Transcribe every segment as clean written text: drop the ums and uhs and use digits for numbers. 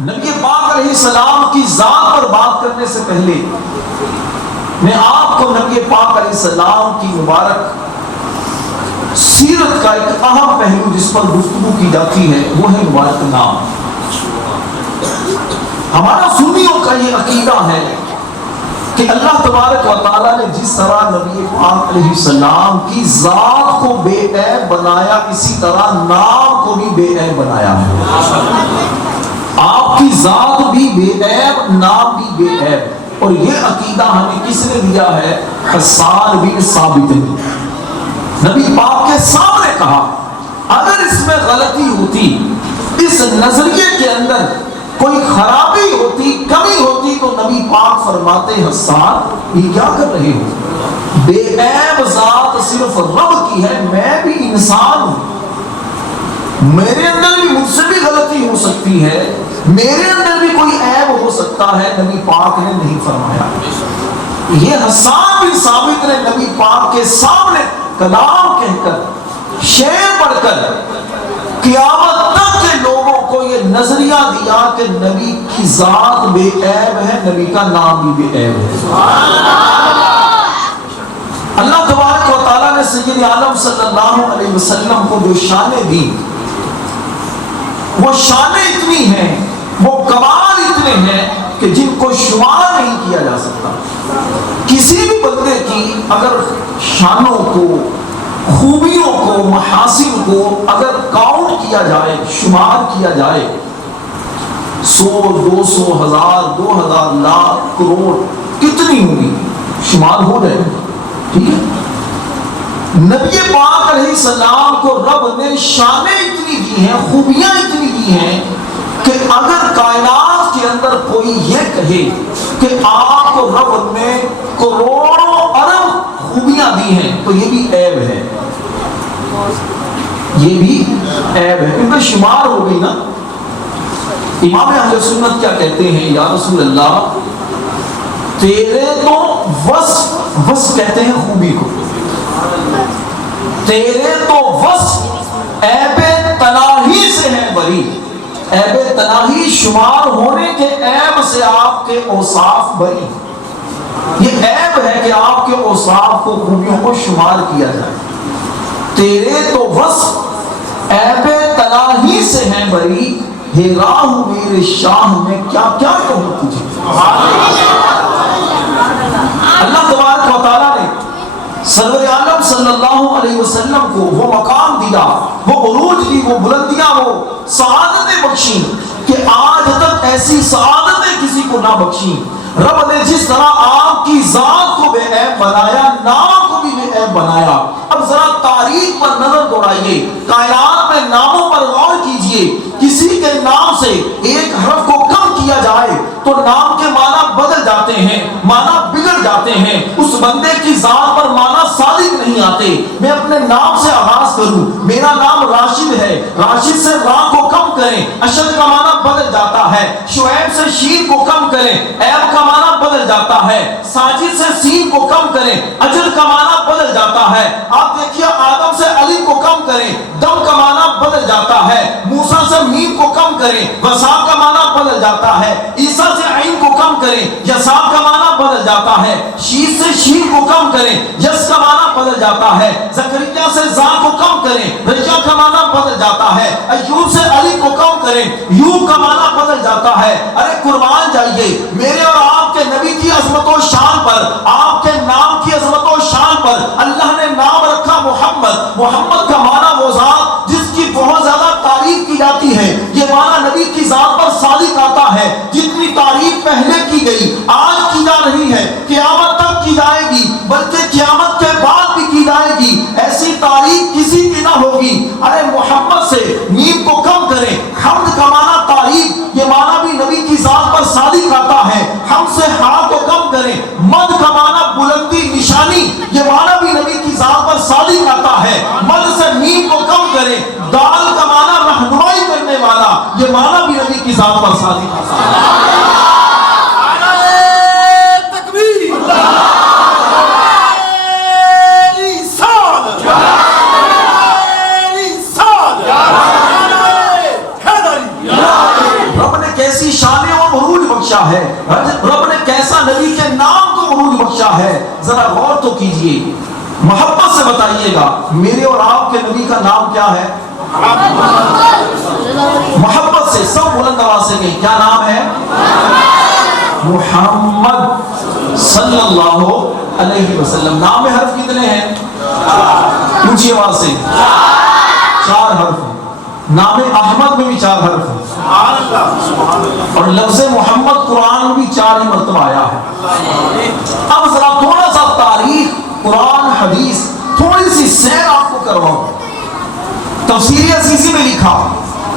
نبی پاک علیہ السلام کی ذات پر بات کرنے سے پہلے میں آپ کو نبی پاک علیہ السلام کی مبارک سیرت کا ایک اہم پہلو جس پر گفتگو کی جاتی ہے وہ ہے مبارک نام. ہمارا سنیوں کا یہ عقیدہ ہے کہ اللہ تبارک و تعالیٰ نے جس طرح نبی پاک علیہ السلام کی ذات کو بے عیب بنایا اسی طرح نام کو بھی بے عیب بنایا ہے. آپ کی ذات بھی بے عیب، نام بھی بے عیب. اور یہ عقیدہ ہمیں کس نے دیا ہے؟ حسان بن ثابت نے نبی پاک کے سامنے کہا اگر اس میں غلطی ہوتی، اس نظریے کے اندر کوئی خرابی ہوتی، کمی ہوتی، تو نبی پاک فرماتے حسان یہ کیا کر رہے ہو؟ بے عیب ذات صرف رب کی ہے، میں بھی انسان ہوں، میرے اندر بھی مجھ سے بھی غلطی ہو سکتی ہے، میرے اندر بھی کوئی عیب ہو سکتا ہے. نبی پاک نے نہیں فرمایا. یہ حسان بن ثابت نے نبی پاک کے سامنے کلام کہہ کر، شعر پڑھ کر قیامت تک کے لوگوں کو یہ نظریہ دیا کہ نبی کی ذات بے عیب ہے، نبی کا نام بھی بے عیب ہے. اللہ تبارک و تعالیٰ نے سید عالم صلی اللہ علیہ وسلم کو جو شانیں دی، وہ شانیں اتنی ہیں، وہ کمال اتنے ہیں کہ جن کو شمار نہیں کیا جا سکتا. کسی بھی بندے کی اگر شانوں کو، خوبیوں کو، محاسن کو اگر کاؤنٹ کیا جائے، شمار کیا جائے، 100، 200، 1000، 2000، لاکھ، کروڑ کتنی ہوگی، شمار ہو جائے. ٹھیک ہے. نبی پاک علیہ السلام کو رب نے شانیں اتنی دی ہیں، خوبیاں اتنی دی ہیں کہ اگر کائنات کے اندر کوئی یہ کہے کہ آپ کو رب نے کروڑوں ارب خوبیاں دی ہیں تو یہ بھی عیب ہے، یہ بھی عیب ہے، کیونکہ شمار ہو گئی نا. امام اہل سنت کیا کہتے ہیں؟ یا رسول اللہ تیرے تو وصف کہتے ہیں خوبی کو، تیرے تو وصف عیب تناہی سے ہے بری. عیب تناہی شمار ہونے کے عیب سے آپ کے اوصاف بری. یہ عیب ہے کہ آپ کے اوصاف کو، خوبیوں کو شمار کیا جائے. تیرے تو وصف عیب تناہی سے ہے بری، ہیرا ہوں میرے شاہ میں کیا کیا کہوں تجھے. اللہ تبارک و تعالیٰ نے سرور عالم صلی اللہ علیہ وسلم کو وہ مقام دیا، وہ عروج دی، وہ بلندیاں، وہ سعادتیں بخشیں کہ آج تک ایسی سعادتیں کسی کو نہ بخشیں. رب نے جس طرح آپ کی ذات کو بے عیب بنایا، نام کو بھی بے عیب بنایا. اب ذرا تاریخ پر نظر دوڑائیے، کائنات میں ناموں پر غور کیجئے. کسی کے نام سے ایک حرف کو کم کیا جائے تو نام کے معنی بدل جاتے ہیں، معنی بگڑ جاتے ہیں. اس بندے کی ذات پر معنی صادق نہیں آتے. میں اپنے نام سے آغاز کروں، میرا نام راشد ہے، راشد سے را کو کم کریں، اشد کا معنی بدل جاتا ہے. شعیب سے شین کو کم کریں، عیب کا معنی بدل جاتا ہے. ساجد سے سین کو کم کریں، اجر کا معنی بدل جاتا ہے. آپ دیکھیے آدم سے علی کو کم کریں، دم کا معنی بدل جاتا ہے. موسیٰ سے میم کو کم کریں، وساق کا معنی بدل جاتا ہے. عیسیٰ سے عین کو کم کریں، یساق کا معنی بدل جاتا ہے. شیش سے شین کو کم کریں، یس کا معنی بدل جاتا ہے. زکریا سے زا کو کم کریں، رجا کا معنی بدل جاتا ہے. ایوب سے علی کو کم کریں، یوب کا معنی بدل جاتا ہے. ارے قربان جائیے، میرے اور آپ کے نبی کی عظمت و شان پر، آپ کے نام کی عظمت و شان پر اللہ نے نام رکھا محمد. محمد کا معنی وہ ذات جس کی بہت زیادہ تعریف کی جاتی ہے. یہ معنی نبی کی ذات پر صادق آتا ہے. جتنی تعریف پہلے کی گئی، آج کی جا رہی ہے، قیامت تک کی جائے گی، بلکہ قیامت کے بعد بھی کی جائے گی. ایسی تعریف کسی کی نہ ہوگی. ارے محمد سے میم کو کم کریں، حمد کا معنی تعریف، یہ معنی بھی نبی کی ذات پر صادق آتا ہے. ہم سے ہا کو کم کریں، مد کا معنی بلندی، نشانی، یہ معنی بھی نبی کی ذات پر صادق آتا ہے. مد سے میم کو کم کریں، دال کا معنی رہنمائی کرنے والا، یہ معنی بھی نبی کی ذات پر صادق آتا ہے. بخشا ہے, رب نے کیسا نبی کے نام کو عروج بخشا ہے, ذرا غور تو کیجئے. محبت سے بتائیے گا میرے اور آپ کے نبی کا نام کیا ہے؟ محبت سے سب بلند آواز سے کہیں, کیا نام ہے؟ محمد صلی اللہ علیہ وسلم. نام میں حرف کتنے ہیں؟ اونچی آواز سے 4 حرف ہیں. نام احمد میں بھی 4 حرف ہیں, اور لفظ محمد قرآن میں بھی 4 ہی مرتبہ آیا ہے. اب ذرا تھوڑا سا تاریخ, قرآن, حدیث, تھوڑی سی سیر آپ کو کرواؤں. تفسیر عزیزی میں لکھا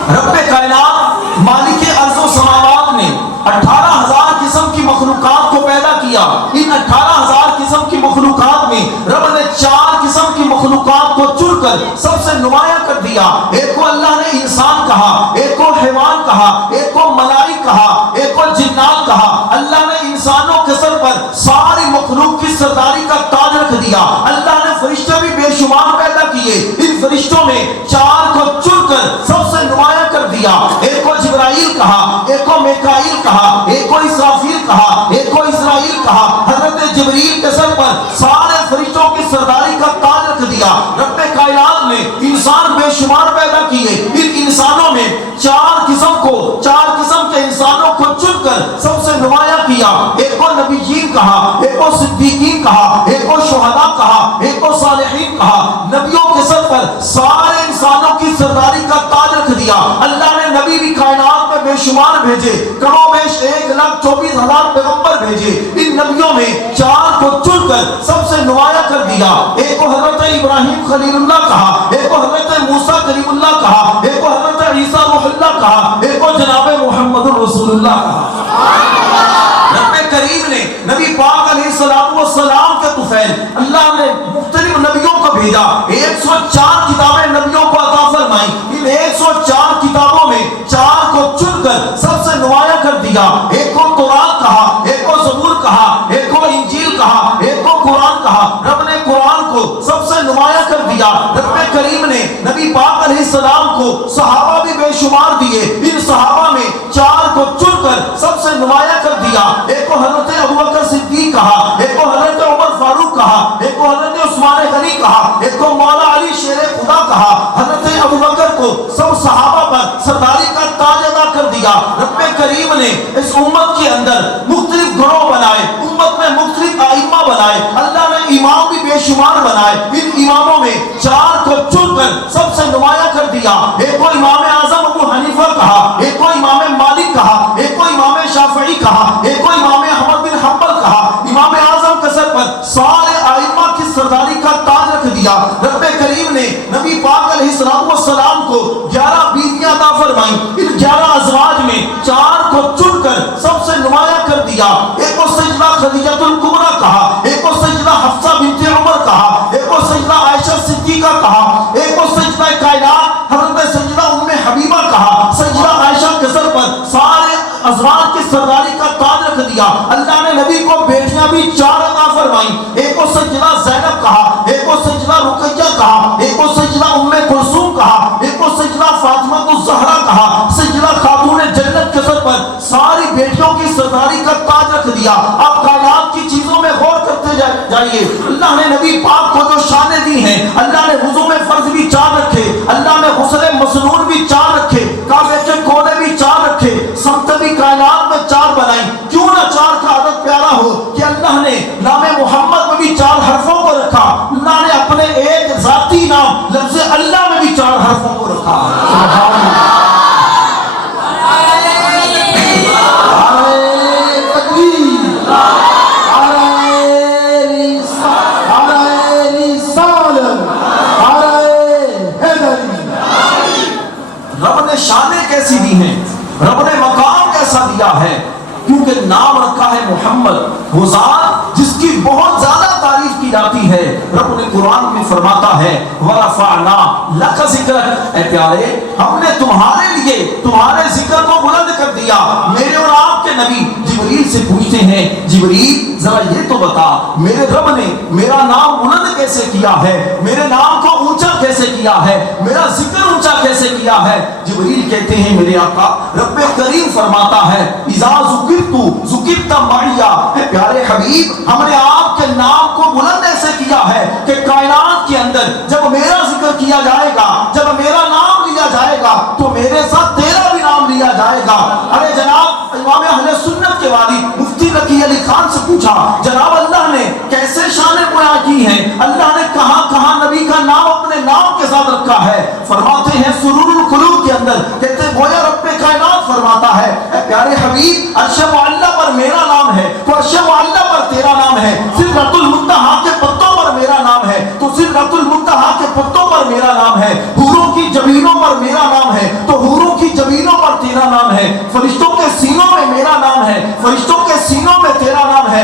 رب کائنات مالک ارض و سماوات نے 18,000 قسم کی مخلوقات کو پیدا کیا. ان 18,000 قسم کی مخلوقات میں رب نے 4 قسم کی مخلوقات کو چن کر سب سے نمایاں کر دیا. ایک کو اللہ نے انسان کہا, ایک کو حیوان کہا, ایک کو ملائک کہا, ایک کو جنات کہا. اللہ نے انسانوں کے سر پر ساری مخلوق کی سرداری کا تاج رکھ دیا. اللہ نے فرشتے بھی بے شمار پیدا کیے. ان فرشتوں میں 4 کو چن کر سب سے نمایاں کر دیا. ایک کو جبرائیل کہا, ایک کو میکائیل کہا, ایک کو اسرافیل کہا, ایک کو اسرائیل کہا. حضرت جبریل کے سر پر سارے فرشتوں کی سرداری کا تاج رکھ دیا. رب کائنات نے انسان بے شمار پیدا کیے. ان انسانوں میں 4 قسم کے انسانوں کو چن کر سب سے نمایاں کیا. ایک کو نبیین کہا, ایک کو صدیقین کہا, ایک کو شہداء کہا, ایک کو صالحین کہا. نبیوں کے سر پر سارے انسانوں کی سرداری کا تاج رکھ دیا. اللہ نے نبی بھی کائنات میں بے شمار بھیجے, کم و بیش 1,24,000 پیغمبر بھیجے. ان نبیوں میں 4 کو چن کر سب سے نمایاں کر دیا. ایک کو حضرت ابراہیم خلیل اللہ کہا, ایک کو حضرت موسیٰ کلیم اللہ کہا, ایک کو حضرت عیسیٰ روح اللہ کہا, ایک کو جناب محمد رسول اللہ کہا. رب کریم نے نبی پاک علیہ السلام کے طفیل اللہ نے مختلف نبیوں کو بھیجا. 104 کتابیں نبیوں کو عطا فرمائیں. ان 104 کتابوں میں 4 کو چن کر سب سے نمایاں کر دیا. ایک کو قرآن کہا, ایک کو زبور کہا, ایک کو انجیل کہا, ایک کو قرآن کہا. رب نے قرآن کو سب سے نمایاں کر دیا. رب کریم نے نبی پاک علیہ السلام کو صحابہ بھی بے شمار دیے. ان صحابہ میں 4 کو چن کر سب سے نمایاں کر دیا. ایک کو حضرت ابوبکر صدیق کہا, ایک کو حضرت عمر فاروق کہا, ایک کو حضرت عثمان غنی کہا, ایک کو مولا علی شیر خدا کہا. حضرت ابوبکر کو سب صحابہ پر سرداری کا تاج ادا کر دیا. رب کریم نے اس امت کے اندر مختلف گروہ بنائے, امت میں مختلف ائمہ بنائے. اللہ نے امام بھی بے شمار بنائے. ان اماموں میں 4 کو چن کر سب سے نمایاں کر دیا. ایک کو امام اعظم ابو حنیفہ کہا, ایک کو امام مالک کہا, ایک کو امام شافعی کہا, ایک کو امام احمد بن حنبل کہا. امام اعظم کے سر پر سارے ائمہ کی سرداری کا تاج رکھ دیا. رب کریم نے نبی پاک علیہ السلام کو 11 بیویاں عطا فرمائیں. ان 11 ازواج میں 4 کو چن کر سب سے نمایاں کر دیا. ایک کو سیدہ خدیجہ الکبریٰ کہا, ایک کو سیدہ حفصہ بنت عمر کہا, ایک کو سیدہ عائشہ صدیقہ کہا, ایک کو سیدہ کائنات حضرت سیدہ ام حبیبہ کہا. سیدہ عائشہ کے سر پر سارے ازواج کی سرداری کا تاج رکھ دیا. اللہ نے نبی کو بیٹیاں بھی 4 عطا فرمائیں. ایک کو سیدہ زینب کہا, ایک کو سیدہ رقیہ کہا, ایک کو سیدہ ام کلثوم کہا, ایک کو سیدہ فاطمہ الزہرا کہا. سیدہ خاتون جنت کے سر پر ساری بیٹیوں کی سرداری کا تاج رکھ دیا. آپ کائنات کی چیزوں میں غور کرتے جائیے. اللہ نے نبی پاک کو جو شانیں دی ہیں, اللہ نے وضو میں فرض بھی 4 رکھے, اللہ نے غسل مسنون بھی 4 رکھے, کعبے کے کونے بھی 4 رکھے, سمت بھی کائنات میں 4 بنائی. کیوں نہ 4 کا عدد پیارا ہو کہ اللہ نے نام محمد میں بھی 4 حرفوں کو رکھا. اللہ نے اپنے ایک ذاتی نام لفظ اللہ میں بھی 4 حرفوں کو رکھا. سبحان اللہ. رب نے شانیں کیسی دی ہیں, رب نے مقام کیسا دیا ہے, کیونکہ نام رکھا ہے محمد, وہ ذات جس کی بہت زیادہ تعریف کی جاتی ہے. رب نے قرآن میں فرماتا ہے وَرَفَعْنَا لَكَ ذِكْرَكَ، اے پیارے ہم نے تمہارے لیے تمہارے ذکر کو بلند کر دیا. میرے اور آپ کے نبی جبریل سے پوچھتے ہیں جبریل ذرا یہ تو بتا میرے رب نے میرا نام بلند کیسے کیا ہے، میرے نام کو اونچا کیسے کیا ہے، میرا ذکر اونچا کیسے کیا ہے. جبریل کہتے ہیں میرے آقا رب کریم فرماتا ہے اذا ذکرت ذکرت معیا، اے پیارے حبیب ہم نے آپ کے نام کو بلند ایسے کیا ہے کہ کائنات کے اندر جب میرا ذکر کیا جائے گا، جب میرا نام لیا جائے گا تو میرے ساتھ تیرا بھی نام لیا جائے گا. ارے جناب امام اہل سنت کے والد مفتی لکی علی خان سے پوچھا جناب اللہ نے کیسے شان بیان کی ہے، اللہ نے کہاں کہاں نبی کا نام اپنے نام کے ساتھ رکھا ہے. فرماتے ہیں سرور القلوب کے اندر کہتے گویا رب کائنات فرماتا ہے اے پیارے حبیب عرش معلی پر میرا نام ہے تو عرش معلی پر تیرا نام ہے، سدرۃ المنتہا کے پتوں پر میرا نام ہے تو سدرۃ المنتہا کے پتوں پر میرا نام ہے، حوروں کی جبینوں پر میرا نام ہے تو حوروں کی جبینوں پر تیرا نام ہے، فرشتوں کے سینوں میں میرا نام ہے، فرشتوں کے سینوں میں تیرا نام ہے.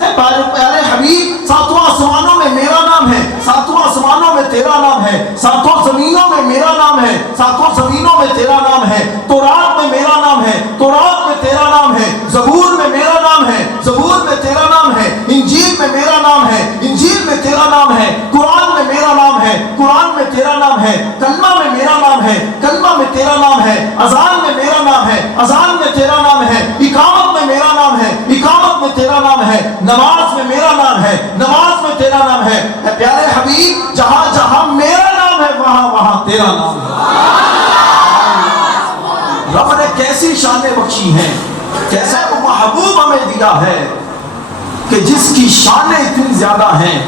اے پیارے حبیب ساتوں آسمانوں میں میرا نام ہے، ساتوں آسمانوں میں تیرا نام ہے، ساتوں زمینوں میں میرا نام ہے، ساتوں زمینوں میں تیرا نام ہے. تورات میں میرا نام ہے، تورات میں تیرا نام ہے، زبور میں میرا نام ہے، زبور میں تیرا نام ہے، انجیل میں میرا نام ہے، انجیل میں تیرا نام ہے، قرآن میں میرا نام ہے، قرآن میں تیرا نام ہے، کلمہ میں میرا نام ہے، کلمہ میں تیرا نام ہے، اذان میں میرا نام ہے، اذان میں تیرا نام ہے، اقامت میں میرا نام ہے، اقامت میں تیرا نام ہے، نماز میں میرا نام ہے، نماز میں تیرا نام ہے. اے پیارے حبیب جہاں جہاں میرا نام ہے وہاں وہاں تیرا نام ہے. رب نے کیسی شانیں بخشی ہیں، کیسا وہ محبوب ہمیں دیا ہے کہ جس کی شانیں اتنی زیادہ ہیں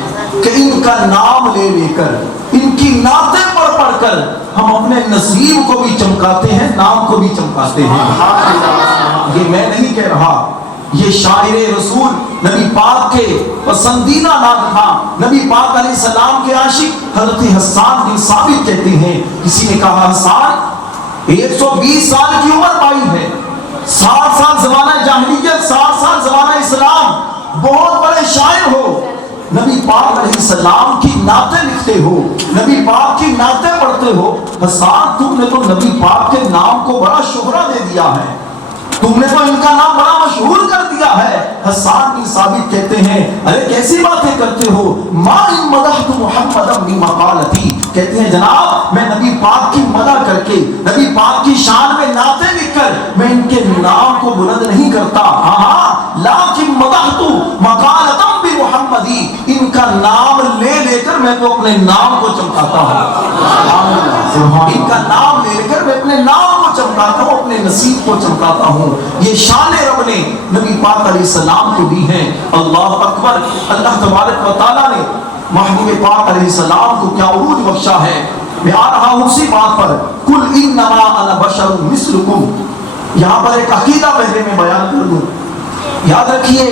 کہ ان کا نام لے لے کر ان کی نعتیں پڑھ پڑھ کر ہم اپنے نصیب کو بھی چمکاتے ہیں، نام کو بھی چمکاتے ہیں. یہ میں نہیں کہہ رہا، یہ شاعر رسول نبی پاک کے پسندیدہ نعت تھا. نبی پاک علیہ السلام کے عاشق حضرت حسان بن ثابت کہتے ہیں کسی نے کہا حسان 120 سال کی عمر پائی ہے، 60 سال زمانہ جاہلیت، 60 سال زمانہ اسلام، بہت بڑے شاعر ہو، نبی پاک علیہ السلام کی نعتیں لکھتے ہو، نبی پاک کی نعتیں پڑھتے ہو. حسان تم نے تو نبی پاک کے نام کو بڑا شہرہ دے دیا ہے، تم نے تو ان کا نام بڑا مشہور کر دیا ہے. حسان بن ثابت کہتے ہیں ارے کیسی باتیں کرتے ہو، ما ان مدحت محمد بن مقالتی، کہتے ہیں جناب میں نبی پاک کی مدح کر کے نبی پاک کی شان میں نعتیں لکھ کر میں ان کے نام کو بلند نہیں کرتا. ہاں لیکن مدحت مقالتا بمحمدی، ان کا نام لے لے کر میں تو اپنے نام کو چمکاتا ہوں، ان کا نام لے لے کر میں اپنے نام کو چمکاتا ہوں، اپنے نصیب کو چمکاتا ہوں. یہ شان رب نے نبی پاک علیہ السلام کو دی ہے. اللہ اکبر. اللہ تبارک و تعالیٰ نے محبوب پاک علیہ السلام کو کیا عروج بخشا ہے. میں آ رہا ہوں اسی بات پر، قل انما انا بشر مثلکم. یہاں پر ایک عقیدہ پہلے میں بیان کر دوں، یاد رکھیے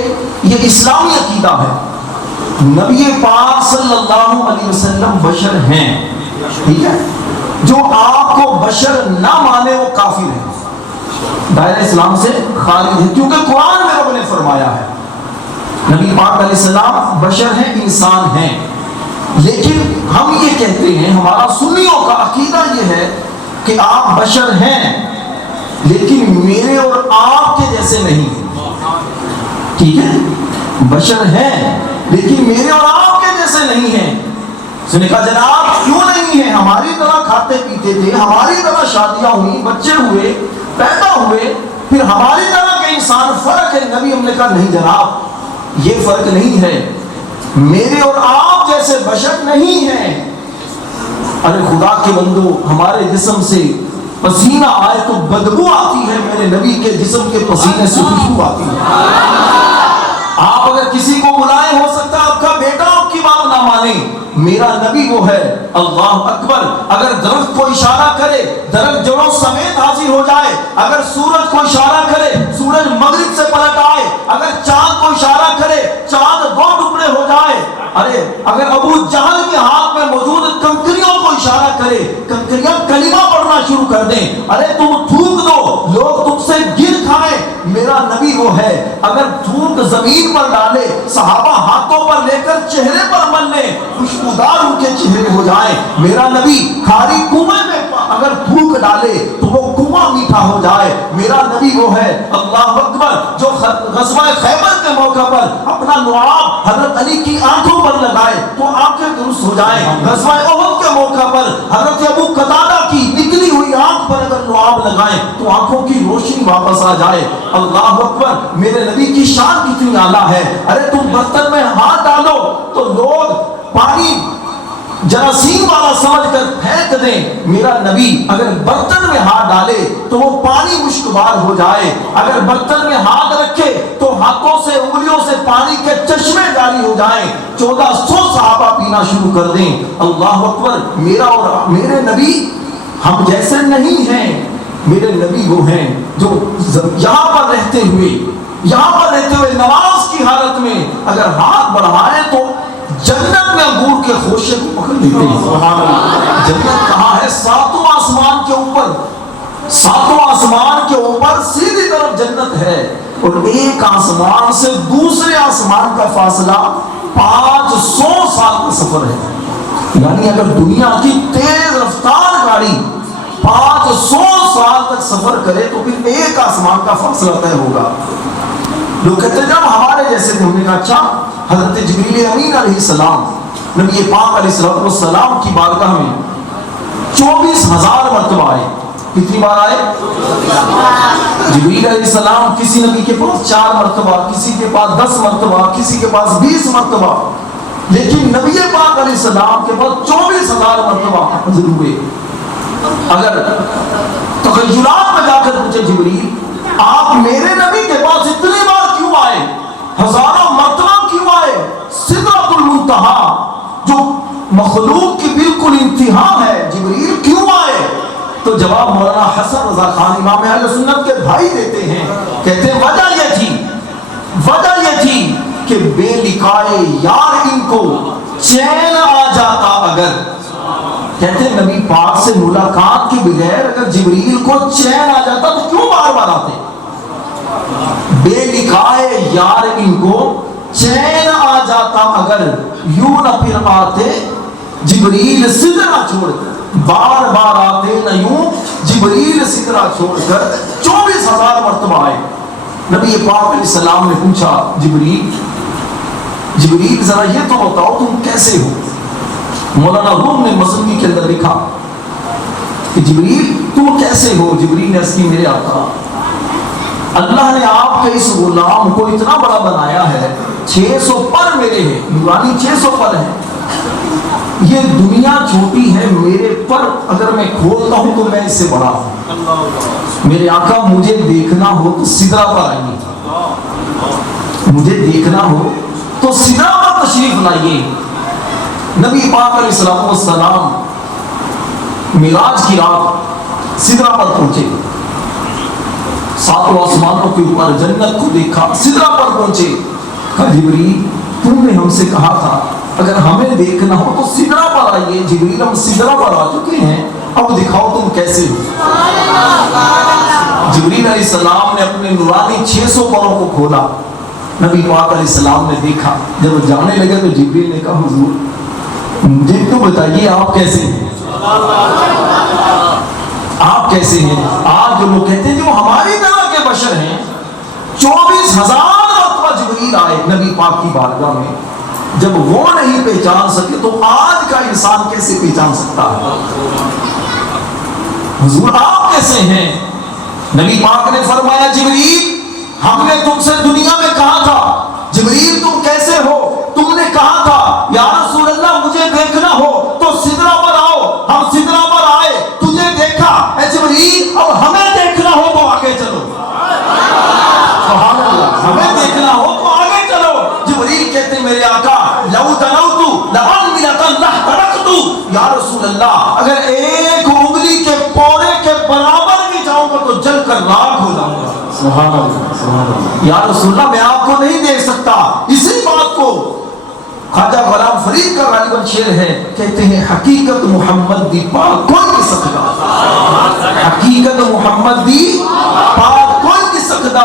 یہ اسلامی عقیدہ ہے. نبی پاک صلی اللہ علیہ وسلم بشر ہیں، ٹھیک ہے، جو آپ کو بشر نہ مانے وہ کافر ہے، دائرہ اسلام سے خارج ہے، کیونکہ قرآن میں رب نے فرمایا ہے نبی پاک علیہ السلام بشر ہیں، انسان ہیں. لیکن ہم یہ کہتے ہیں، ہمارا سنیوں کا عقیدہ یہ ہے کہ آپ بشر ہیں لیکن میرے اور آپ کے جیسے نہیں ہیں. ٹھیک ہے، بشر ہیں لیکن میرے اور آپ کے جیسے نہیں ہیں. اس نے کہا جناب کیوں نہیں ہیں، ہماری طرح کھاتے پیتے تھے، ہماری طرح شادیاں ہوئی، بچے ہوئے، پیدا ہوئے، پھر ہماری طرح کے انسان فرق ہے. نبی ہم نے کہا نہیں جناب یہ فرق نہیں ہے، میرے اور آپ جیسے بشر نہیں ہیں. ارے خدا کے بندو ہمارے جسم سے پسینہ آئے تو بدبو آتی ہے، میرے نبی کے جسم کے پسینے سے خوشبو آتی ہے. آپ اگر کسی کو بلائیں ہو سکتا ہے آپ کا بیٹا آپ کی بات نہ مانے، میرا نبی وہ ہے. اللہ اکبر. اگر درخت کو اشارہ کرے درخت جڑوں سمیت حاضر ہو جائے، اگر سورج کو اشارہ کرے سورج مغرب سے پلٹ آئے، اگر چاند کو اشارہ کرے چاند 2 ٹکڑے ہو جائے. ارے اگر ابو جہل کے ہاتھ میں موجود کنکریوں کو اشارہ کرے کنکریاں کلمہ پڑھنا شروع کر دیں، ارے تم تھوک دو لوگ تم سے گر کھائیں، میرا نبی وہ ہے اگر تھوک زمین پر ڈالے صحابہ ہاتھوں پر لے کر چہرے پر مل لیں خوشبودار ان کے چہرے ہو جائیں. میرا نبی کھاری کنویں میں اگر تھوک ڈالے تو وہ کنواں میٹھا ہو جائے. میرا نبی وہ ہے اللہ اکبر جو غزوہ خیبر کے موقع پر اپنا لعاب حضرت علی کی آنکھوں پر لگائے تو آنکھیں درست ہو جائیں. غزوہ احد کے موقع پر حضرت ابو قتادہ کی نکلی ہوئی آنکھ پر اگر لعاب لگائیں تو آنکھوں کی روشنی واپس آ جائے. اللہ اکبر میرے نبی کی شان کتنی اعلیٰ ہے. ارے تم برتن میں ہاتھ ڈالو تو لوگ پانی جراثیم والا سمجھ کر پھینک دیں. میرا نبی اگر برتن میں ہاتھ ڈالے تو وہ پانی مشکبار ہو جائے. اگر برتن میں ہاتھ رکھے تو ہاتھوں سے انگلیوں سے پانی کے چشمے جاری ہو جائیں. 1400 صحابہ پینا شروع کر دیں. اللہ اکبر میرا اور میرے نبی ہم جیسے نہیں ہیں. میرے نبی وہ ہیں جو یہاں پر رہتے ہوئے نماز کی حالت میں اگر ہاتھ بڑھائیں تو جنت میں انگور کے خوشے کو پکڑ لیتے ہیں. جنت کہاں ہے؟ ساتوں آسمان کے اوپر سیدھی طرف جنت ہے اور ایک آسمان سے دوسرے آسمان کا فاصلہ 500 سال کا سفر ہے. یعنی اگر دنیا کی تیز رفتار گاڑی 500 سال تک سفر کرے تو پھر ایک آسمان کا فاصلہ طے ہوگا. لوگ کہتے ہیں جب ہمارے جیسے تھے. ہم نے کہا اچھا حضرت جبریل امین علیہ السلام نبی پاک علیہ السلام کی بارگاہ میں 24,000 مرتبہ آئے. کتنی بار آئے؟ جبریل علیہ السلام کسی نبی کے پاس 4 مرتبہ, کسی کے پاس 10 مرتبہ, کسی کے پاس 20 مرتبہ, لیکن نبی پاک علیہ السلام کے پاس 24,000 مرتبہ حاضر ہوئے. اگر تخیلات میں جا کر پوچھے جبریل آپ میرے نبی کے پاس اتنی بار کیوں آئے, ہزاروں مرتبہ کیوں آئے, سدرۃ المنتہا جو مخلوق کی بالکل انتہا ہے جبریل کیوں آئے؟ تو جواب مولانا حسن رضا خان امام اہل سنت کے بھائی دیتے ہیں. کہتے ہیں وجہ یہ تھی کہ بے لقائے یار ان کو چین آ جاتا. اگر کہتے ہیں نبی پاک سے ملاقات کے بغیر اگر جبریل کو چین آ جاتا تو کیوں بار بار آتے؟ بے لقائے یار ان کو چین آ جاتا اگر یوں نہ پھر آتے جبریل سدرہ چھوڑ کر. بار بار آتے نہ یوں جبریل سدرہ چھوڑ کر 24,000 مرتبہ آئے. نبی پاک علیہ السلام نے پوچھا جبریل ذرا یہ تو بتاؤ تم کیسے ہو؟ مولانا روم نے مصنوی کے اندر لکھا کہ جبریل تم کیسے ہو؟ جبریل نے عرض کی میرے آقا اللہ نے آپ کے اس غلام کو اتنا بڑا بنایا ہے. 600 پر میرے ہیں, نورانی 600 پر ہیں. یہ دنیا چھوٹی ہے, میرے پر اگر میں کھولتا ہوں تو میں اس سے بڑا ہوں. میرے آقا مجھے دیکھنا ہو تو سدرہ پر آئیے, مجھے دیکھنا ہو تو سدرہ پر تشریف لائیے. نبی پاک علیہ السلام معراج کی رات سدرہ پر پہنچے, 7 آسمانوں کے اوپر جنت کو دیکھا, سدرہ پر پہنچے. کہا جبریل تم نے ہم سے کہا تھا اگر ہمیں دیکھنا ہو تو سدرہ پر آئیے. جبریل ہم سدرہ پر آ چکے ہیں, اب دکھاؤ تم کیسے ہو. جبریل علیہ السلام نے اپنے نورانی 600 پروں کو کھولا. نبی پاک علیہ السلام نے دیکھا. جب وہ جانے لگے تو جبریل نے کہا حضور مجھے تو بتائیے آپ کیسے ہیں, آپ کیسے ہیں؟ آج جو لوگ کہتے ہیں جو ہماری طرح کے بشر ہیں 24,000 مرتبہ جبریل آئے نبی پاک کی بارگاہ میں. جب وہ نہیں پہچان سکے تو آج کا انسان کیسے پہچان سکتا ہے؟ حضور آپ کیسے ہیں؟ نبی پاک نے فرمایا جبریل ہم نے تم سے دنیا میں کہا تھا جبریل تم کیسے ہو, تم نے کہا تھا یا رسول اللہ مجھے دیکھنا ہو تو سدرہ پر آؤ. ہم سدرہ پر آئے, تجھے دیکھا. اے جبریل اب ہمیں دیکھنا ہو تو آگے چلو. سبحان اللہ, ہمیں دیکھنا ہو تو آگے چلو. جبریل کہتے میرے آقا لو دنوت لعملت لحترقت. یا رسول اللہ اگر ایک انگلی کے پورے کے برابر بھی جاؤں گا تو جل کر راکھ ہو جاؤں گا. سبحان اللہ. یا رسول اللہ میں آپ کو نہیں دیکھ سکتا. اسی بات کو خواجہ غلام فرید کا غالباً شعر ہے, کہتے ہیں حقیقت محمد دی پاک کوئی نہیں سکتا, حقیقت محمد دی پاک کوئی نہیں سکتا.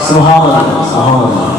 سبحان اللہ سبحان اللہ.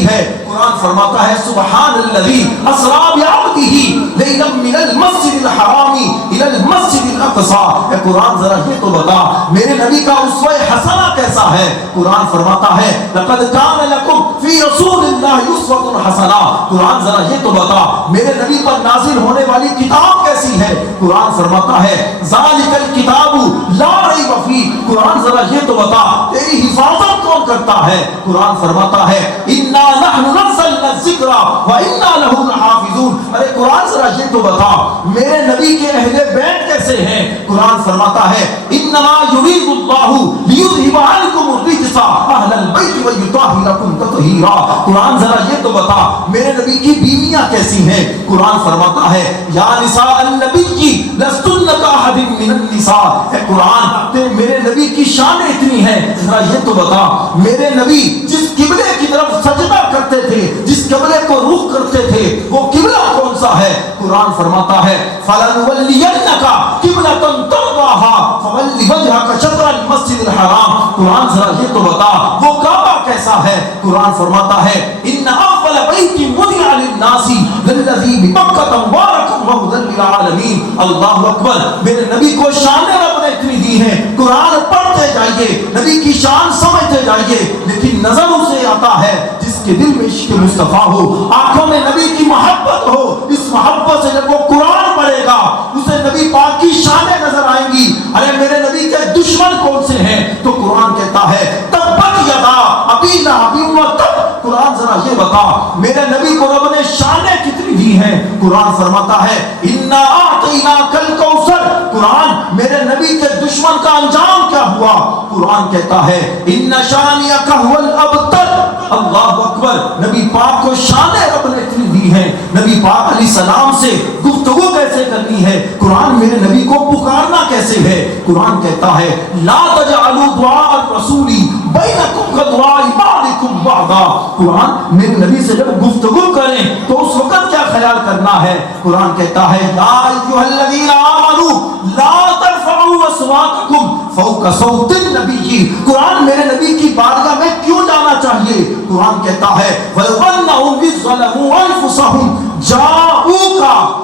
کیسی ہے؟ قرآن فرماتا ہے سبحان الذی اسریٰ بعبدہ لیلا من المسجد الحرام الی المسجد الاقصی. اے قرآن ذرا یہ تو بتا میرے نبی کا اسوہ حسنہ کیسا ہے؟ قرآن فرماتا ہے لقد کان لکم فی رسول اللہ اسوۃ حسنہ. قرآن ذرا یہ تو بتا میرے نبی پر نازل ہونے والی کتاب کیسی ہے؟ قرآن فرماتا ہے ذالک الکتاب لا ریب فیہ. قرآن ذرا یہ تو بتا تیری حفاظت کون کرتا ہے؟ قرآن فرماتا ہے انا نحن نزلنا الذکر وانا لہ لحافظون. ارے قرآن ذرا یہ تو بتا میرے نبی کے اہل بیت کیسے ہیں؟ قرآن فرماتا ہے انما یرید اللہ لیذھب عنکم الرجس اہل البیت ویطہرکم تطہیرا. قرآن ذرا یہ تو بتا میرے نبی کی بیویاں کیسی ہیں؟ قرآن فرماتا ہے یا نساء النبی لستن کاحد من النساء. اے قرآن میرے نبی کی شان اتنی ہے ذرا یہ تو بتا میرے نبی جس قبلے کی طرف سجدہ کرتے تھے جس قبلے کو رخ کرتے تھے وہ قبلہ کون سا ہے؟ قرآن فرماتا ہے فَلَنُوَلِّيَنَّكَ قِبْلَةً تَرْضَاهَا فَوَلِّ وَجْهَكَ شَطْرَ الْمَسْجِدِ الْحَرَامِ. قرآن ذرا یہ تو بتا وہ کعبہ کیسا ہے؟ قرآن فرماتا ہے إِنَّ أَوَّلَ بَيْتٍ وُضِعَ لِلنَّاسِ لَلَّذِي بِبَكَّةَ مُبَارَكًا وَهُدًى لِلْعَالَمِينَ. اللہ اکبر. میرے نبی کو شان رب نے اتنی دی ہے قرآن پڑھتے جائیے نبی کی شان سمجھتے جائیے لیکن نظر اسے آتا ہے جس کے دل میں عشق مصطفیٰ ہو آنکھوں میں نبی کی محبت ہو. اس محبت سے جب وہ قرآن پڑھے گا اسے نبی پاک کی شانیں نظر آئیں گی. ارے میرے نبی کے دشمن کون سے ہیں؟ تو قرآن کہتا ہے تبت یدا ابی لہب وتب. قرآن ذرا یہ بتا میرے نبی کو رب نے شانیں کتنی دی ہیں؟ قرآن فرماتا ہے انا اعطیناک الکوثر. قرآن میرے نبی کے دشمن کا انجام کیا ہوا؟ قرآن کہتا ہے ان شانئک هو الابتر. اللہ اکبر. نبی پاک کو شانیں رب نے اتنی دی ہیں. نبی پاک علیہ السلام سے گفتگو کیسے کرنی ہے؟ قرآن میرے نبی کو پکارنا کیسے ہے؟ قرآن کہتا ہے لا تجعلوا دعاء الرسول بینکم کدعاء بعضکم بعضا. قرآن میرے نبی سے جب گفتگو کریں تو اس وقت کیا خیال کرنا ہے؟ قرآن کہتا ہے یا ایھا الذین آمنوا لا ترفعوا اصواتکم فوق صوت النبی. قرآن میرے نبی کی بارگاہ میں کیوں جانا چاہیے؟ قرآن کہتا ہے وَلَوْ أَنَّهُمْ إِذْ ظَلَمُوا أَنفُسَهُمْ جَاءُوكَ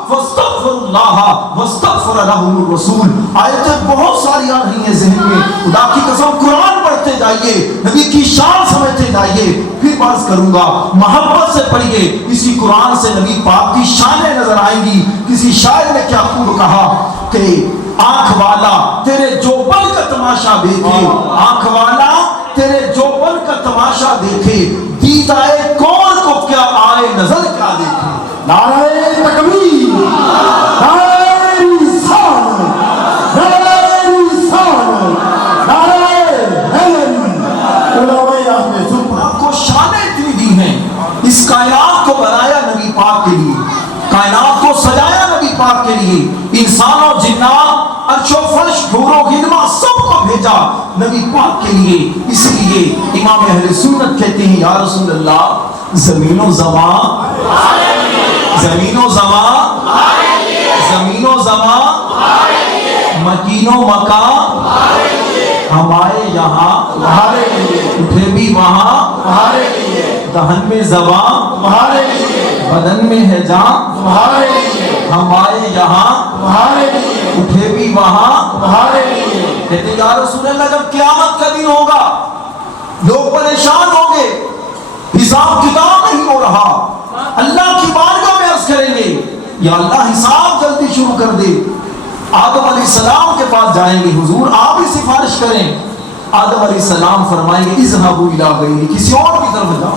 فَاسْتَغْفِرُوا اللَّهَ وَاسْتَغْفَرَ لَهُمُ الرَّسُولُ. آیتیں بہت ساری آ رہی ہیں ذہن میں. خدا کی قسم قرآن پڑھتے جائیے نبی کی شان سمجھتے جائیے. پھر بات کروں گا محبت سے پڑھیے اسی قرآن سے نبی پاک کی شانیں نظر آئیں گی. کسی شاعر نے کیا خوب کہا کہ آنکھ والا تیرے جوبن کا تماشا دیکھے آنکھ والا تیرے جوبن کا تماشا دیکھے دیدائے کون کو کیا آئے نظر کیا دیکھے. نعرہ تکبیر، نعرہ رسالت، نعرہ رسالت، نعرہ حیدر. علماء اہل سنت آپ کو شانیں اتنی دی ہیں. اس کائنات کو بنایا نبی پاک کے لیے کائنات کو سجایا نبی پاک کے لیے. انسان اور جنات عرش و فرش دھور و گدما سب کو بھیجا نبی پاک کے لیے. اس لیے امام اہل سنت کہتے ہیں یا رسول اللہ زمین و زمان زمین و زمان زمین و زمان مکین و مکان ہمارے یہاں تمہارے لیے، اٹھے بھی وہاں تمہارے لیے، دہن میں زبان تمہارے لیے، بدن میں ہے جان تمہارے لیے، ہمارے یہاں تمہارے لیے، اٹھے بھی وہاں تمہارے لیے. کہتے یا رسول اللہ جب قیامت کا دن ہوگا لوگ پریشان ہوں گے حساب کتاب نہیں ہو رہا اللہ کی بارگاہ میں عرض کریں گے یا اللہ حساب جلدی شروع کر دے. آدم علیہ السلام کے پاس جائیں گے حضور آپ ہی سفارش کریں. آدم علیہ السلام فرمائیں گے اذهبوا الى غیری کسی اور کی طرف جاؤ.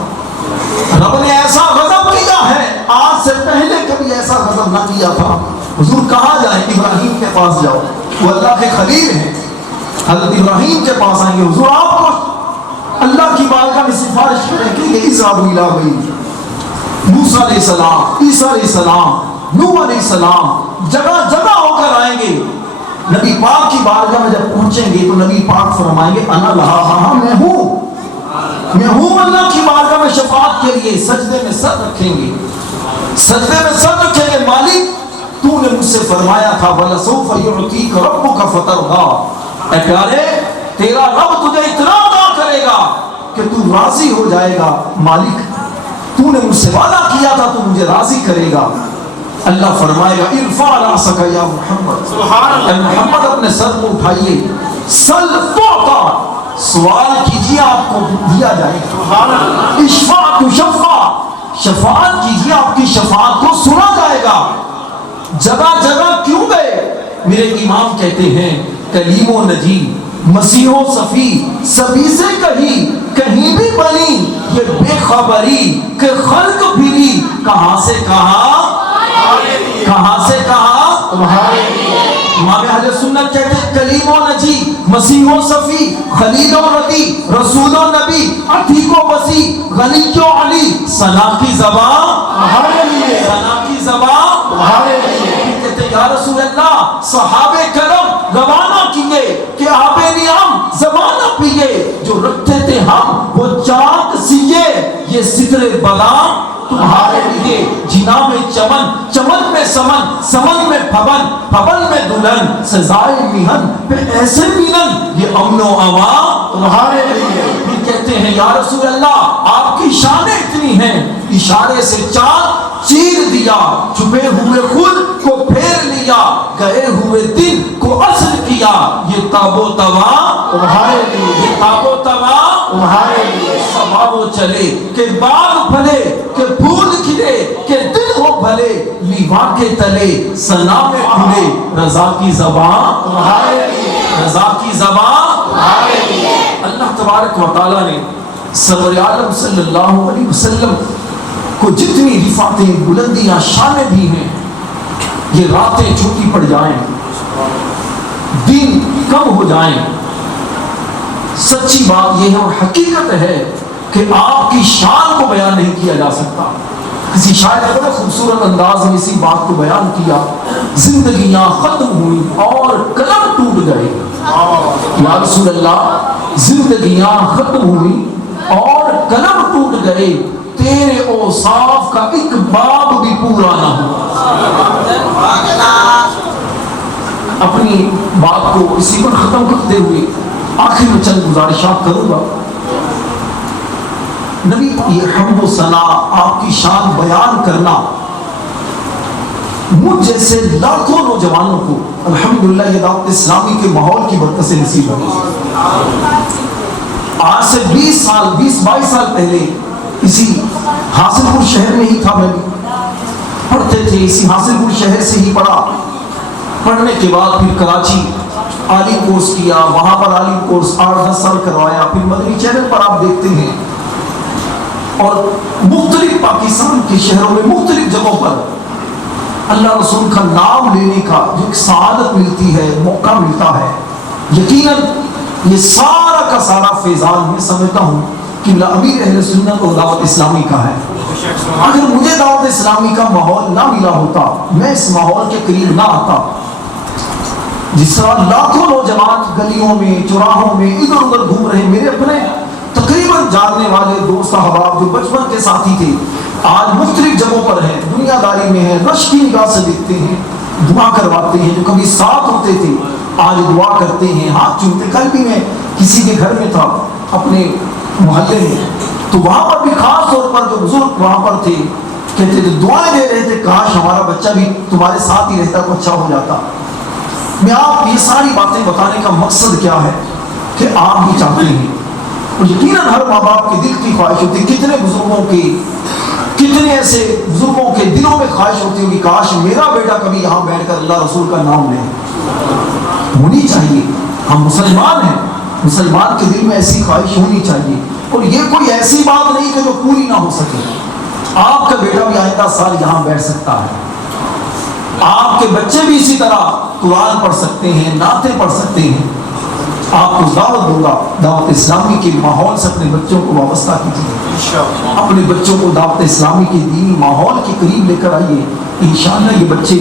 رب نے ایسا غضب کیا ہے آج سے پہلے کبھی ایسا غضب نہ کیا تھا. حضور کہاں جائیں؟ ابراہیم کے پاس جاؤ وہ اللہ کے خلیل ہیں. حضرت ابراہیم کے پاس آئیں گے حضور آپ کو اللہ کی بارگاہ میں سفارش کریں کہ اذهبوا الى غیری. موسیٰ علیہ السلام عیسیٰ علیہ السلام نوح علیہ السلام جگہ جگہ ہو کر آئیں گے. نبی پاک کی بارگاہ میں جب پہنچیں گے تو نبی پاک فرمائیں گے انا لہا ہاں میں ہوں اللہ کی بارگاہ میں شفاعت کے لیے. سجدے میں سر رکھیں گے سجدے میں سر رکھیں گے مالک تو نے مجھ سے فرمایا تھا وَلَسَوْفَ يُعْطِيكَ رَبُّكَ فَتَرْضَىٰ. اے پیارے تیرا رب تجھے اتنا عطا کرے گا کہ تو راضی ہو جائے گا. مالک تو نے مجھ سے وعدہ کیا تھا تو مجھے راضی کرے گا. اللہ فرمائے گا ارفع راسک یا محمد, سبحان اللہ. اے محمد اپنے سر کو اٹھائیے, سل تعطا, سوال کیجیے آپ کو دیا جائے گا. سبحان اللہ. اشفع تشفع, شفاعت کیجیے آپ کی شفاعت کو سنا جائے گا. جگہ جگہ کیوں گئے؟ میرے امام کہتے ہیں کلیم و نجی مسیح و صفی سبھی سے کہیں بھی بنی یہ بے خبری کہ خلق پھری, کہاں سے کہاں, کہاں سے کہاں. تمہارے لیے امام اہل سنت کہتے ہیں کلیم و نجی مسیح و صفی خلیل و ردی رسول و نبی عتیق و وسیع غنی و علی, ثنا کی زبان, تمہارے لیے ثنا کی زبان. تمہارے لیے کہتے یا رسول اللہ صحابہ کرم روانہ کیے کہ آب نیام زمانہ پیے, جو رکھتے تھے ہم وہ چاک سیے, یہ ستر بلام تمہارے لیے. جنا میں چمن, چمن میں سمن, سمن میں پھبن, پھبن میں دلہن, سزائے میہن پہ ایسے مینن, یہ امن و امان تمہارے لیے. پھر کہتے ہیں یا رسول اللہ آپ کی شانیں اتنی ہیں, اشارے سے چاند چیر دیا, چھپے ہوئے خود کو پھیر لیا, گئے ہوئے دل کو اصل کیا, یہ تاب و توا تمہارے لیے یہ تاب و توا تمہارے لیے ہوا وہ چلے کہ باغ پھلے کہ پھول کھلے کہ دل ہو بھلے, لیوان کے تلے ثنا میں کھلے, رضا کی زبان تمہارے لیے رضا کی زبان. تمہارے لیے. اللہ تبارک و تعالیٰ نے سرور عالم صلی اللہ علیہ وسلم کو جتنی رفعتیں بلندیاں شانیں دی ہیں, یہ راتیں چھوٹی پڑ جائیں, دن کم ہو جائیں, سچی بات یہ ہے اور حقیقت ہے کہ آپ کی شان کو بیان نہیں کیا جا سکتا. کسی شاعر نے بڑے خوبصورت انداز میں اسی بات کو بیان کیا, زندگیاں ختم ہوئی اور قلم ٹوٹ گئے. یا رسول اللہ زندگیاں ختم ہوئی اور قلم ٹوٹ گئے, تیرے اوصاف کا ایک باب بھی پورا نہ ہوا. اپنی بات کو اسی پر ختم کرتے ہوئے آخر میں چند گزارشات کروں گا. نبی یہ حمد و ثنا آپ کی شان بیان کرنا مجھ جیسے لاکھوں نوجوانوں کو الحمدللہ یہ دعوت اسلامی کے ماحول کی برکت سے نصیب ہے. آج سے 20 سال 22 سال پہلے اسی حاصل پور شہر میں ہی تھا, میں بھی پڑھتے تھے اسی حاصل پور شہر سے ہی پڑھا. پڑھنے کے بعد پھر کراچی عالم کورس کیا, وہاں پر عالم کورس 8-10 سال کروایا. پھر مدنی چینل پر آپ دیکھتے ہیں اور مختلف پاکستان کے شہروں میں مختلف جگہوں پر اللہ رسول کا نام لینے کا جو ایک سعادت ملتی ہے, موقع ملتا ہے, یقیناً یہ سارا کا سارا فیضان میں سمجھتا ہوں کہ امیر اہل سنت اور دعوت اسلامی کا ہے. اگر مجھے دعوت اسلامی کا ماحول نہ ملا ہوتا, میں اس ماحول کے قریب نہ آتا. جس طرح لاکھوں نوجوان گلیوں میں چوراہوں میں ادھر ادھر گھوم رہے, میرے اپنے تقریباً جاننے والے دوست احباب جو بچپن کے ساتھی تھے آج مختلف جگہوں پر ہیں, دنیا داری میں ہیں, رش کی نگاہ سے دیکھتے ہیں, دعا کرواتے ہیں. جو کبھی ساتھ ہوتے تھے آج دعا کرتے ہیں, ہاتھ چومتے. کل بھی میں کسی کے گھر میں تھا اپنے محلے میں, تو وہاں پر بھی خاص طور پر جو بزرگ وہاں پر تھے کہتے تھے دعائیں دے رہے تھے, کاش ہمارا بچہ بھی تمہارے ساتھ ہی رہتا تو اچھا ہو جاتا. میں آپ یہ ساری باتیں بتانے کا مقصد کیا ہے کہ آپ بھی چاہتے ہیں, اور یقیناً ہر ماں باپ کے دل کی خواہش ہوتی ہے, کتنے بزرگوں کی کتنے ایسے بزرگوں کے دلوں میں خواہش ہوتی ہوگی کاش میرا بیٹا کبھی یہاں بیٹھ کر اللہ رسول کا نام لے. ہونی چاہیے, ہم مسلمان ہیں, مسلمان کے دل میں ایسی خواہش ہونی چاہیے, اور یہ کوئی ایسی بات نہیں کہ جو پوری نہ ہو سکے. آپ کا بیٹا بھی آئندہ سال یہاں بیٹھ سکتا ہے, آپ کے بچے بھی اسی طرح قرآن پڑھ سکتے ہیں, نعتیں پڑھ سکتے ہیں. آپ کو دعوت دوں گا دعوت اسلامی کے ماحول سے اپنے بچوں کو وابستہ کیجیے, اپنے بچوں کو دعوت اسلامی کے دینی ماحول کے قریب لے کر آئیے. انشاءاللہ یہ بچے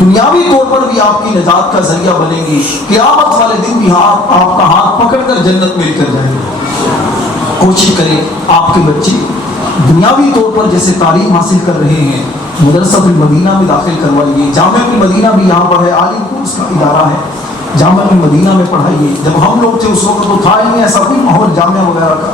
دنیاوی طور پر بھی آپ کی نجات کا ذریعہ بنیں گے, قیامت والے دن بھی آپ کا ہاتھ پکڑ کر جنت میں لے کر جائیں گے. کوشش کریں آپ کے بچے دنیاوی طور پر جیسے تعلیم حاصل کر رہے ہیں مدرسہ المدینہ میں داخل کروائیے. جامعہ المدینہ بھی یہاں پر ہے, عالم کورس کا ادارہ ہے, جامعہ المدینہ میں پڑھائیے. جب ہم لوگ تھے اس وقت تو تھا ہی نہیں ایسا کوئی ماحول جامعہ وغیرہ کا,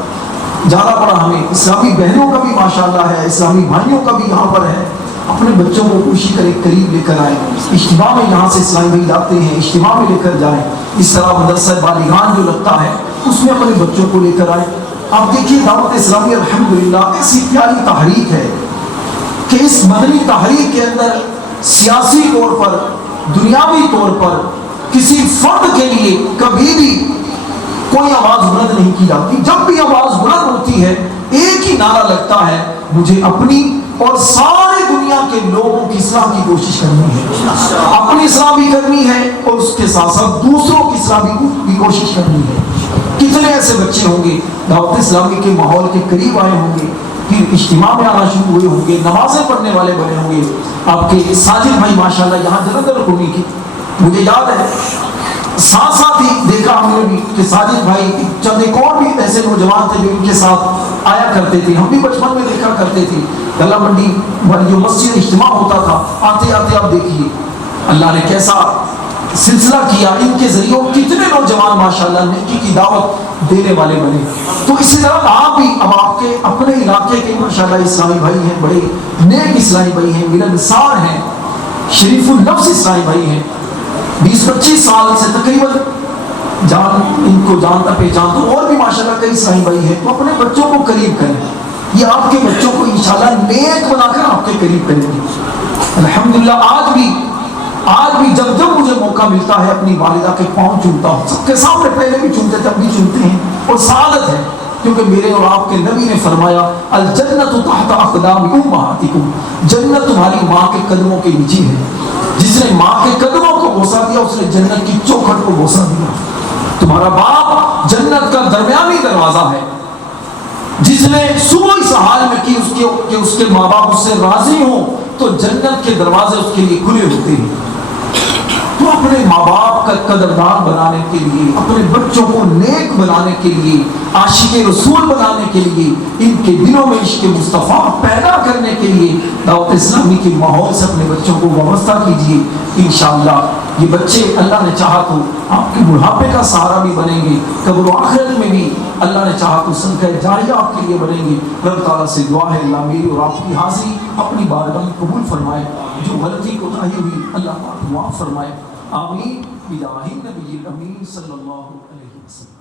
جانا پڑا ہمیں. اسلامی بہنوں کا بھی ماشاءاللہ ہے, اسلامی بھائیوں کا بھی یہاں پر ہے. اپنے بچوں کو کوشش کریں قریب لے کر آئیں. اجتماع میں یہاں سے اسلامی بھائی لاتے ہیں, اجتماع میں لے کر جائیں. اس طرح مدرسہ بالغان جو لگتا ہے اس میں اپنے بچوں کو لے کر آئیں. آپ دیکھیے دعوت اسلامی الحمدللہ ایسی پیاری تحریک ہے کہ اس مدنی تحریک کے اندر سیاسی طور پر, دنیاوی طور پر کسی فرد کے لیے کبھی بھی کوئی آواز بلند نہیں کی جاتی. جب بھی آواز بلند ہوتی ہے ایک ہی نعرہ لگتا ہے, مجھے اپنی اور ساری دنیا کے لوگوں کی اصلاح کی کوشش کرنی ہے. اپنی اصلاح بھی کرنی ہے اور اس کے ساتھ ساتھ دوسروں کی اصلاح بھی کوشش کرنی ہے. کتنے ایسے بچے ہوں گے دعوت اسلامی کے ماحول کے قریب آئے ہوں گے, پھر اجتماع میں آنا شروع ہوئے ہوں گے, نمازیں پڑھنے والے بنے ہوں گے. آپ کے ساجد بھائی ماشاءاللہ یہاں جلندھر کو نہیں کی, مجھے یاد ہے ساتھ ساتھ ہی دیکھا ہم نے بھی کہ ساجد بھائی چند ایک اور بھی ایسے نوجوان تھے جو ان کے ساتھ آیا کرتے تھے. ہم بھی بچپن میں دیکھا کرتے تھے گلا منڈی والی جو مسجد اجتماع ہوتا تھا, آتے آتے آپ دیکھیے اللہ نے کیسا سلسلہ کیا. ان کے ذریعے کتنے نوجوان ماشاءاللہ نیکی کی دعوت دینے والے بنے. تو اسی طرح آپ بھی اب آپ کے اپنے علاقے کے ماشاءاللہ اسلامی بھائی ہیں, بڑے نیک اسلامی بھائی ہیں, ملنسار ہیں, شریف النفس اسلامی بھائی ہیں. 20-25 سال سے تقریباً جان ان کو جانتا پہچانتا ہوں, اور بھی ماشاءاللہ کئی اسلامی بھائی ہیں. تو اپنے بچوں کو قریب کریں, یہ آپ کے بچوں کو انشاءاللہ نیک بنا کر آپ کے قریب کریں گے. الحمدللہ آج بھی جب مجھے موقع ملتا ہے اپنی والدہ کے پاؤں چومتا ہوں. سب کے سامنے پہلے بھی چومتے تھے, اب بھی چومتے ہیں, اور سعادت ہے کیونکہ میرے اور آپ کے نبی نے فرمایا الجنت تحت اقدام امہاتکم, جنت تمہاری ماں کے قدموں کے نیچے ہے. جس نے ماں کے قدموں کو بوسہ دیا اس نے جنت کی چوکھٹ کو بوسہ دیا. تمہارا باپ جنت کا درمیانی دروازہ ہے. جس نے صبح اس حال میں کی کہ اس کے ماں باپ اس سے راضی ہوں تو جنت کے دروازے اس کے لیے کھلے ہوتے ہیں. تو اپنے ماں باپ کا قدردان بنانے کے لیے, اپنے بچوں کو نیک بنانے کے لیے, عاشق رسول بنانے کے لیے, ان کے دلوں میں عشق مصطفیٰ پیدا کرنے کے لیے دعوت اسلامی کے ماحول سے اپنے بچوں کو وابستہ کیجیے. انشاءاللہ یہ بچے اللہ نے چاہا تو آپ کے بڑھاپے کا سہارا بھی بنیں گے, قبر و آخرت میں بھی اللہ نے چاہا تو صدقہ جاریہ آپ کے لیے بنیں گے. رب تعالیٰ سے دعا ہے اللہ میری اور آپ کی حاضری اپنی بارگاہ میں قبول فرمائے. جو غلطی کوتاہی ہوئی اللہ پاک معاف فرمائے. آمین بجاہ النبی الامین صلی اللہ علیہ وسلم.